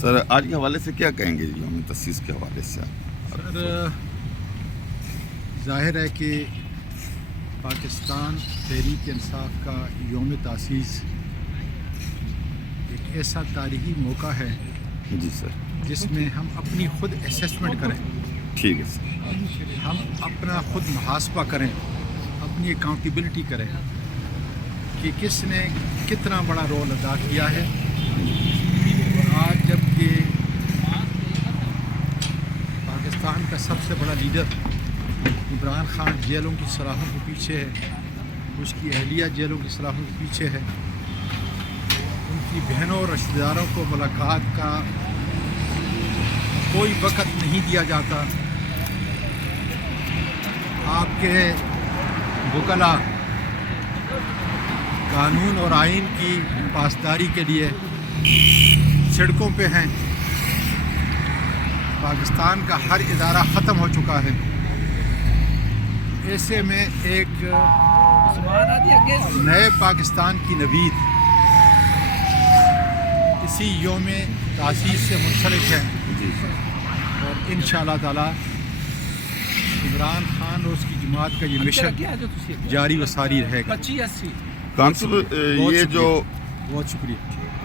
سر آج کے حوالے سے کیا کہیں گے یوم تاسیس کے حوالے سے؟ سر ظاہر ہے کہ پاکستان تحریک انصاف کا یوم تاسیس ایک ایسا تاریخی موقع ہے جی سر، جس میں ہم اپنی خود اسیسمنٹ کریں، ٹھیک ہے سر، ہم اپنا خود محاسبہ کریں، اپنی اکاؤنٹیبلٹی کریں کہ کس نے کتنا بڑا رول ادا کیا ہے۔ اور آج جب کہ پاکستان کا سب سے بڑا لیڈر عمران خان جیلوں کی سلاخوں کے پیچھے ہے، اس کی اہلیہ جیلوں کی سلاخوں کے پیچھے ہے، ان کی بہنوں اور رشتہ داروں کو ملاقات کا کوئی وقت نہیں دیا جاتا، آپ کے وکلاء قانون اور آئین کی پاسداری کے لیے سڑکوں پہ ہیں، پاکستان کا ہر ادارہ ختم ہو چکا ہے۔ ایسے میں ایک نئے پاکستان کی نوید اسی یوم تاسیس سے منسلک ہے، جی سر، اور انشاءاللہ تعالی عمران خان اور اس کی جماعت کا یہ مشن جاری و ساری رہے گا۔ کانسل یہ جو بہت شکریہ۔